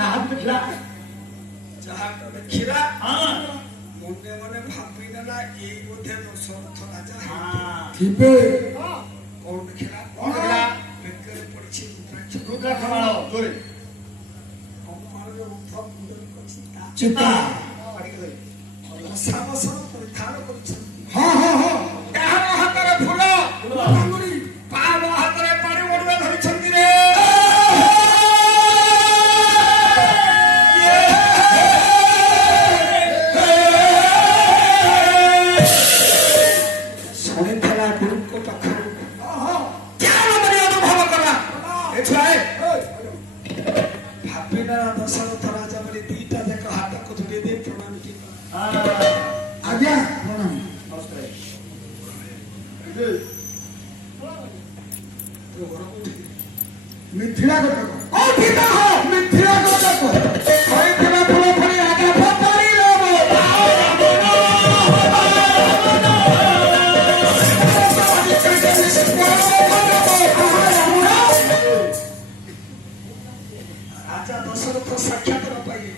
हाथ खिला ଯାହାଟା ଦେଖିଲା हां ମନେ ମନେ ଭାବି ନେଲା ଏଇ ବୋଧେ ଦଶରଥ ରାଜା ଥିବେ କଣ ଦେଖିଲା ଦେଖିଲା? ବେକରେ ପଡିଛି ରୁଦ୍ରାକ୍ଷ ମାଳ ଜୋରେ କପାଳରେ ଉଠ ମୁଣ୍ଡରେ ଚିତା ଚିତା ସାବସନ ପରିଧାନ କରିଛନ୍ତି ହଁ ହଁ ହଁ ଡାହାଣ ହାତରେ ଫୁଲ ଆଙ୍ଗୁଳି ବାମ ହାତରେ ପାଣି ମଡୁଆ ଧରିଛନ୍ତି ରେ ଶୁଣିଥିଲା ଗୁରୁଙ୍କ ପାଖରୁ ଅନୁଭବ କଲା ଭାବିଲା ଦଶରଥ ରାଜା ବୋଲି ଦିଟା ଯାକ ହାତକୁ ଯୋଡେଇ ଦେଇ ପ୍ରଣାମ ଆଜ୍ଞା ପ୍ରଣାମ ମିଥିଳା କଟକ ମିଥିଳା କଟକ କହିଥିଲା ଫୁଲ ଫଳି ଆଜ୍ଞା ଫପାରି ରାଜା ଦଶରଥ ସାକ୍ଷାତ ନ ପାଇଲେ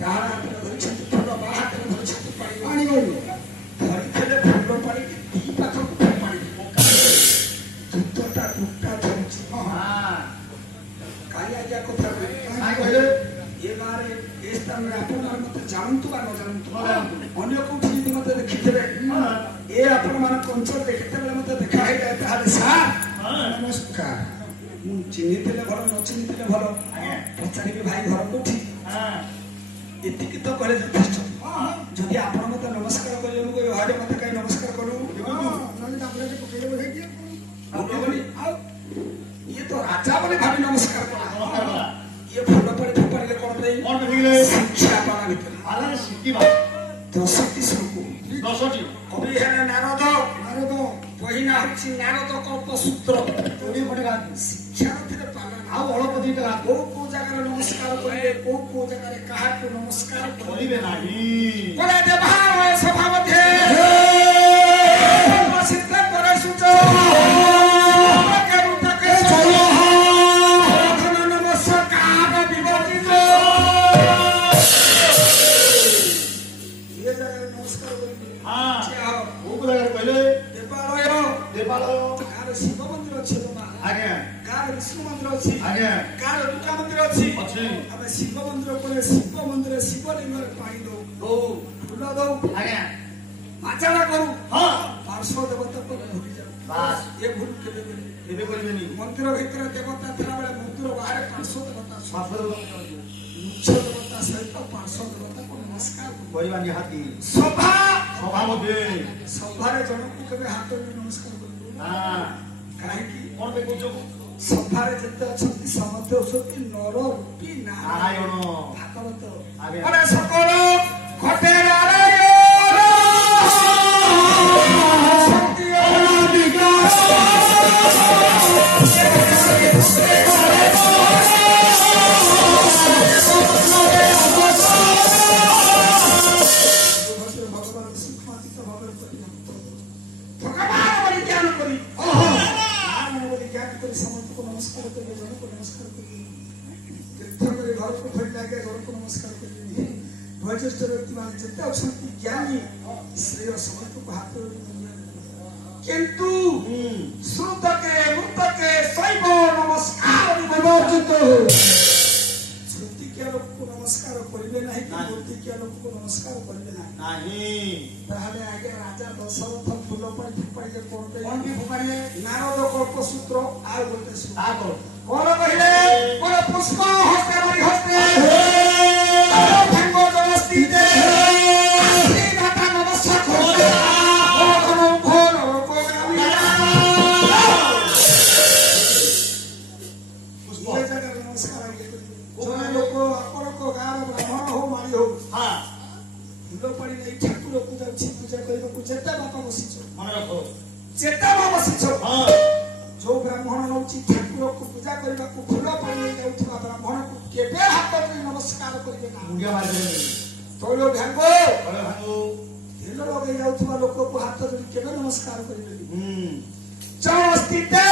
ଡାହାଣ ହାତରେ ଧରିଛନ୍ତି ଫୁଲ ବାଁ ହାତରେ ଧରିଛନ୍ତି ପାଣି ପାଣି ଗଲୁ ଧରିଥିଲେ ଫୁଲ ପାଣି ଦି ପାଖକୁ ପାଣି ଯୁଦ୍ଧଟା ଦୁଟା ଧରୁଛି କାଲି ଆଜ୍ଞା କଥା କହିଲେ ଏ ଗାଁରେ ଏ ସ୍ଥାନରେ ଆପଣମାନେ ମତେ ଜାଣନ୍ତୁ ବା ନ ଜାଣନ୍ତୁ ଅନ୍ୟ କୋଉଠି ଯଦି ମତେ ଦେଖିଥିବେ ଏ ଆପଣମାନଙ୍କ ଅଞ୍ଚଳରେ କେତେବେଳେ ମତେ ଦେଖା ହେଇଯାଏ ତାହେଲେ ସାର୍ ନମସ୍କାର ମୁଁ ଚିହ୍ନିଥିଲେ ଭଲ ନ ଚିହ୍ନିଥିଲେ ଭଲ ପଚାରିବି ଭାଇ ଘର କୋଉଠି ଏତିକି ତ କହିଲେ ଯଥେଷ୍ଟ ଯଦି ଆପଣ ମତେ ନମସ୍କାର କରିବେ ମୁଁ କହିବି ହରେ ମତେ କାହିଁ ନମସ୍କାର କଲୁ ଆଉ ଇଏ ତ ରାଜା ବୋଲି ଭାବି ନମସ୍କାର କଲା ଇଏ ଫୁଲ ପାଣି ଫୋପାଡ଼ିଲେ କଣ ପାଇଁ ଶିକ୍ଷା ପାଳା ଭିତରେ ଦଶଟି ଶୃଙ୍କୁ କବି ହେଲେ ନାରଦ ବହିନା ହଉଛି ନାରଦ କଳ୍ପସୂତ୍ର ଶିକ୍ଷା ନଥିଲେ ପାଳା ଆଉ ଅଳ୍ପ ଦିଟା କୋଉ କୋଉ ଜାଗାରେ ନମସ୍କାର କରିବେ କୋଉ କୋଉ ଜାଗାରେ କାହାକୁ ନମସ୍କାର କରିବେ ନାହିଁ করে দেবায় সভা মধ্যে সিদ্ধ করে সূচ নমস্কার বিবর্জিত ये জায়গায় নমস্কার করবে হ্যাঁ যাও କୋଉ ଜାଗାରେ କହିଲେ দেবালয় ଦେବାଳୟ ଗାଁରେ ଶିବ ମନ୍ଦିର ଅଛି ମା ଆଜ୍ଞା ଗାଁରେ ବିଷ୍ଣୁ ମନ୍ଦିର ଅଛି ଆଜ୍ଞା ଗାଁରେ ଦୁର୍ଗା ମନ୍ଦିର ଅଛି ଅଛି ଆମେ ଶିବ ମନ୍ଦିର ପରେ ଶିବ ମନ୍ଦିର ଶିବଲିଙ୍ଗରେ ପାଣି ଦଉ ଫୁଲ ଦଉ ଆଜ୍ଞା ମାଚାଣା କରୁ ହଁ ପାର୍ଶ୍ୱ ଦେବତାକୁ ଭୁଲି ଯାଉ ବାସ୍ ଏ ଭୁଲ କେବେ କରିବୁ ଏବେ କରିବେନି ମନ୍ଦିର ଭିତରେ ଦେବତା ଥିଲାବେଳେ ମନ୍ଦିର ବାହାରେ ପାର୍ଶ୍ୱ ଦେବତା ଶାଶ୍ୱତ ମୁଖ୍ୟ ଦେବତା ସହିତ ପାର୍ଶ୍ୱ ଦେବତାକୁ ନମସ୍କାର କରୁ କରିବା ନିହାତି ସଭା ସଭା ମଧ୍ୟ ସଭାରେ ଜଣକୁ କେବେ ହାତ ଧରି ନମସ୍କାର କରିବୁ କାହିଁକି କଣ ପାଇଁ କହୁଛ ସଭାରେ ଯେତେ ଅଛନ୍ତି ସମସ୍ତେ ହେଉଛନ୍ତି ନର ରୂପୀ ନାରାୟଣ ଭାଗବତ ଆଜ୍ଞା ମାନେ ସକଳ ଘଟେ ନାରାୟଣ ଶକ୍ତି ଭଗବାନ ବିଷ୍ଣୁମାଦିତ୍ୟ ଭାବରେ ଭଗବାନ ବୋଲି ଜ୍ଞାନ କରି ବୋଲି ଜ୍ଞାନ କରି ସମସ୍ତଙ୍କୁ ନମସ୍କାର କରିବେ ଜଣକୁ ନମସ୍କାର କରିବେ ତୀର୍ଥ କରି ଘରକୁ ଫେରିଲା ଆଗେ ଘରକୁ ନମସ୍କାର କରିବେ ବୟୋଜ୍ୟେଷ୍ଠ ବ୍ୟକ୍ତିମାନେ ଯେତେ ଅଛନ୍ତି ଜ୍ଞାନୀ ଶ୍ରେୟ ସମସ୍ତଙ୍କୁ ହାତ କିନ୍ତୁ ଶ୍ରୁତକେ ମୃତକେ ଶୈବ ନମସ୍କାର ବିବର୍ଜିତ ଶ୍ରୁତିକିଆ ଲୋକକୁ ନମସ୍କାର କରିବେ ନାହିଁ କି ମୂର୍ତ୍ତିକିଆ ଲୋକକୁ ନମସ୍କାର କରିବେ ନାହିଁ ନାହିଁ ତାହେଲେ ଆଜ୍ଞା ରାଜା ଦଶରଥ ଫୁଲ ପାଣି ଫୋପାଡ଼ିଲେ କଣ କଣ ବି ଫୋପାଡ଼ିଲେ ନାରଦ କଳ୍ପସୂତ୍ର ଆଉ ଗୋଟେ ସୂତ୍ର ଆଗ କଣ କହିଲେ ଗୋଟେ ପୁଷ୍ପ ହସ୍ତେ ମାରି ହସ୍ତେ ଭାଙ୍ଗ ଜଳସ୍ଥିତେ ଶ୍ରୀନାଥ ନମସ୍କାର କରୁଛେ ନମସ୍କାର ଜଣେ ଲୋକ ଆପଣଙ୍କ ଗାଁର ବ୍ରାହ୍ମଣ ହଉ ମାଳି ହଉ ଫୁଲ ପାଣି ନେଇ ଠାକୁରକୁ ଯାଉଛି ପୂଜା କରିବାକୁ ଯେତେ ବାପା ବସିଛ ମନେ ରଖ ଯେତେ ବାପା ବସିଛ ଯୋଉ ବ୍ରାହ୍ମଣ ନଉଛି ଠାକୁରକୁ ପୂଜା କରିବାକୁ ଫୁଲ ପାଣି ନେଇ ଯାଉଥିବା ବ୍ରାହ୍ମଣକୁ କେବେ ହାତ ଧରି ନମସ୍କାର କରିବେ ନା ମୁଣ୍ଡିଆ ମାରିଦେବେନି ତୈଳ ଭାଙ୍ଗ ଭାଙ୍ଗୁ ତେଲ ଲଗେଇ ଯାଉଥିବା ଲୋକକୁ ହାତ ଧରି କେବେ ନମସ୍କାର କରିବେନି ହୁଁ ଜଳ ସ୍ଥିତେ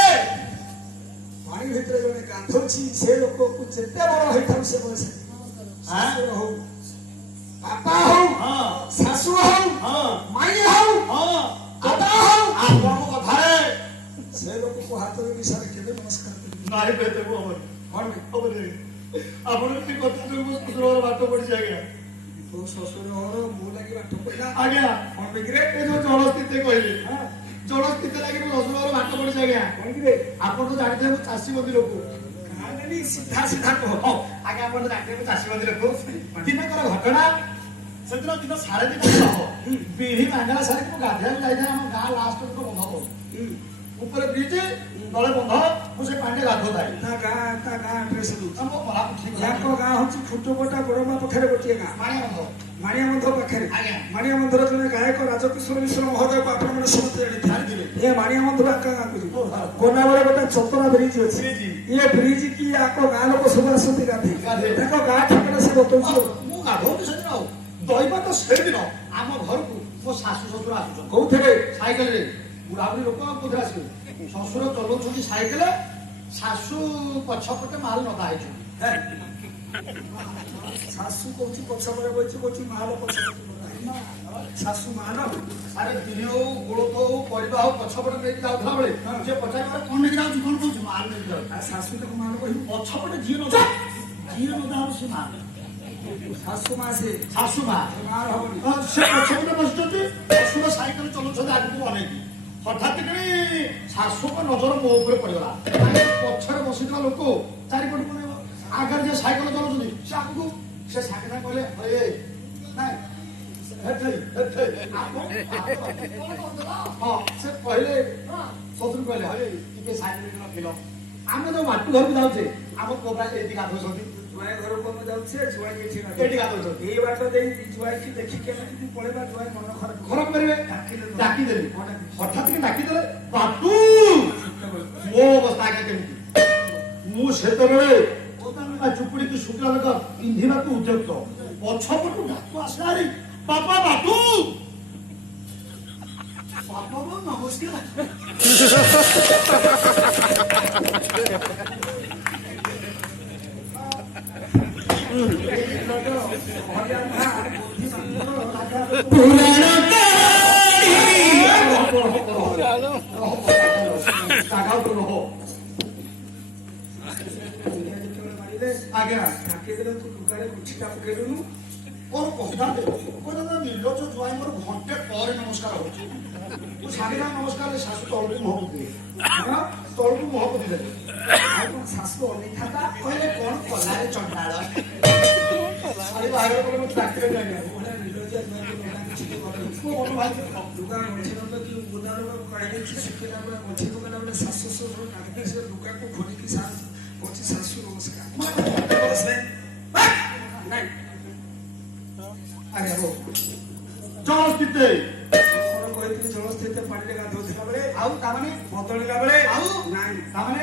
ପାଣି ଭିତରେ ଜଣେ ଗାଧଉଛି ସେ ଲୋକକୁ ଯେତେ ବଡ ହେଇଥାଉ ସେ ବୟସ ଶ୍ୱଶୁର ହଉ ବାପା ହଉ ଶାଶୁ ହଉ ମାଇଁ ହଉ ଦାଦା ହଉ ଆପଣଙ୍କ କଥାରେ ସେ ଲୋକକୁ ହାତ ଯୋଡ଼ି ସାରେ କେବେ ନମସ୍କାର କରିବି ନାଇଁ ଦେବୁ ହବନି କଣ ହବନି ଆପଣ ସେ କଥା ଯୋଗୁଁ ମୋ ଶ୍ୱଶୁରର ବାଟ ପଡିଛି ଆଜ୍ଞା ତୋ ଶ୍ୱଶୁର ଘର ମୋ ଲାଗି ବାଟ ପଡିଲା ଆଜ୍ଞା କଣ ବେଗିରେ ଏ ଯୋଉ ଜଳସ୍ଥିତି କହିଲେ ଜଳସ୍ଥିତି ଲାଗି ମୋ ଶ୍ୱଶୁରର ବାଟ ପଡିଛି ଆଜ୍ଞା କଣ କିରେ ଆପଣ ତ ଜାଣିଥିବେ ମୁଁ ଚାଷୀ ବନ୍ଦୀ ଲୋକ କାହାଣୀ ସିଧା ସିଧା କହ ଆଜ୍ଞା ଆପଣ ତ ଜାଣିଥିବେ ମୁଁ ଚାଷୀ ବନ୍ଦୀ ଲୋକ ଦିନକର ଘଟଣା ସେଦିନ ଦିନ 2:30 ହବ ବିହି ମାଙ୍ଗଳା ସାରିକି ମୁଁ ଗାଧେଇବାକୁ ଯାଇଥାଏ ଆମ ଗାଁ ଲାଷ୍ଟ ବନ୍ଧ ଉପରେ ବ୍ରିଜ ତଳେ ବନ୍ଧ ମୁଁ ସେ ପାଣିରେ ଗାଧୋଥାଏ ତା ଗାଁ ଆଡ୍ରେସ ଆମ ୟାଙ୍କ ଗାଁ ହଉଛି ଖୁଟୁପଟା ବଡମା ପାଖରେ ଗୋଟିଏ ଗାଁ ମାଣିଆ ବନ୍ଧ ମାଣିଆବନ୍ଧ ପାଖରେ ଆଜ୍ଞା। ମାଣିଆବନ୍ଧର ଜଣେ ଗାୟକ ରାଜକିଶୋର ମିଶ୍ର ମହୋଦୟକୁ ଆପଣମାନେ ସମସ୍ତେ ଜାଣିଥିବେ ଏ ମାଣିଆବନ୍ଧରୁ ଆକା ଗାଁକୁ ଯିବ ଗଲାବେଳେ ଗୋଟେ ଚତରା ବ୍ରିଜ ଅଛି ଇଏ ବ୍ରିଜ କି ଆଙ୍କ ଗାଁ ଲୋକ ସବୁ ଆସନ୍ତି ଗାଧେଇ ତାଙ୍କ ଗାଁ ଠିକଣା ସେ ବତଉଛି ମୁଁ ଗାଧୋଉଛି ସେଦିନ ଆଉ ଦୈବ ତ ସେଦିନ ଆମ ଘରକୁ ମୋ ଶାଶୁ ଶ୍ୱଶୁର ଆସୁଛନ୍ତି କୋଉଥିରେ ସାଇକେଲରେ ବୁଢାବୁଢୀ ଲୋକ ଆଉ କୋଉଥିରେ ଆସିବେ ଶ୍ୱଶୁର ଚଲଉଛନ୍ତି ସାଇକେଲ ଶାଶୁ ପଛପଟେ ମାଲ ନଦା ହେଇଛନ୍ତି ଶାଶୁ କହୁଛି ପଛପଟେ ବଇଛି କହୁଛି ମାଲ ପଛପଟେ ଶାଶୁ ମାଲ ଆରେ ଦିନ ହଉ ଗୋଳ ହଉ ପରିବା ହଉ ପଛପଟେ ନେଇକି ଯାଉଥିଲା ବେଳେ ଯିଏ ପଚାରିବ କଣ ନେଇକି ଯାଉଛି କଣ କହୁଛି ମାଲ ନେଇକି ଯାଉଛି ଶାଶୁ ତାକୁ ମାଲ କହିବୁ ପଛପଟେ ଯିଏ ନଦା ହବ ସେ ମାଲ ଶାଶୁ ମା ସେ ଶାଶୁ ମା ମାଲ ହବନି ସେ ପଛପଟେ ବସୁଛନ୍ତି ଶ୍ୱଶୁର ସାଇକେଲ ଚଲଉଛନ୍ତି ଆଗକୁ ଅନେଇକି ହଠାତ୍ କିଣି ଶାଶୁଙ୍କ ନଜର ମୋ ଉପରେ ପଡିଗଲା ପଛରେ ବସିଥିବା ଲୋକ ଚାରିପଟେ ପଳେଇବ ଆଗରେ ଯିଏ ସାଇକେଲ ଚଲାଉଛନ୍ତି ସେ ଆଗକୁ ସେ ସାଙ୍ଗେ ସାଙ୍ଗେ କହିଲେ ନାଇଁ ହଁ ସେ କହିଲେ ଶ୍ୱଶୁର କହିଲେ ହଏ ଟିକେ ସାଇକେଲ ରଖିଲ ଆମେ ଯୋଉ ମାଟି ଘରକୁ ଯାଉଛେ ଆମ କୋବରା ଏଇଠି ଗାଧଉଛନ୍ତି ଜୁଆଇ ଘରକୁ ଆମେ ଯାଉଛେ ଜୁଆଇ ଏଇଠି ଗାଧଉଛନ୍ତି ଏଇ ବାଟ ଦେଇ ଜୁଆଇକି ଦେଖି କେମିତି ପଳେଇବା ଜୁଆଇ ମନ ଖରାପ ଖରାପ କରିବେ ଡାକିଦେଲି ହଠାତ୍ କି ଡାକିଦେଲେ ବାଟୁ ମୋ ଅବସ୍ଥା ଆଜ୍ଞା କେମିତି ମୁଁ ସେତେବେଳେ ଚୁପୁଡ଼ିକି ଶୁଖିଲା ଲୋକ ପିନ୍ଧିବାକୁ ଉଦ୍ୟକ୍ତ ପଛପଟୁ ଡାକୁ ଆସିଲା ଆରେ ବାପା ବାଟୁ ବାପା ନମସ୍କାର ଆଜ୍ଞା ଢାକିଦେଲେ ତୁ ଲୁଗାରେ କୁଠିଟା ପକେଇଲୁନୁ ମୋର କଥା ନିର୍ଲଜ ଜୁଆଇ ମୋର ଘଣ୍ଟେ ପରେ ନମସ୍କାର ହଉଛି ତୁ ସାଙ୍ଗେ ସାଙ୍ଗେ ନମସ୍କାର ଶାଶୁ ତଳକୁ ମୁହଁ ପକେଇଲେ ତଳକୁ ମୁହଁ ପକେଇଦେଲେ ଆଉ କଣ ଶାଶୁ ଅନେଇଥାନ୍ତା କହିଲେ କଣ କଲାରେ ଚଣ୍ଡାଳ ଶାଢୀ ବାହାଘର କଲେ ମୁଁ ଡାକିଲେ ଯାଇନି ଲୁଗା ଗଣ୍ଠି ନବ କି ବୁଦା କାଢି ଶୁଖିଲା ପରେ ଗଣ୍ଠି ପକେଇଲା ବେଳେ ଶାଶୁ ଶ୍ୱଶୁର କାଢିକି ସେ ଲୁଗାକୁ ଖୋଲିକି କହୁଛି ଶାଶୁ ନମସ୍କାର ନାଇଁ ଆରେ ହଉ ଜଳସ୍ଥିତି କହିଥିଲି ଜଳସ୍ଥିତ ପାଣିରେ ଗାଧଉଥିଲା ବେଳେ ଆଉ ତାମାନେ ବଦଳିଲା ବେଳେ ଆଉ ନାଇଁ ତାମାନେ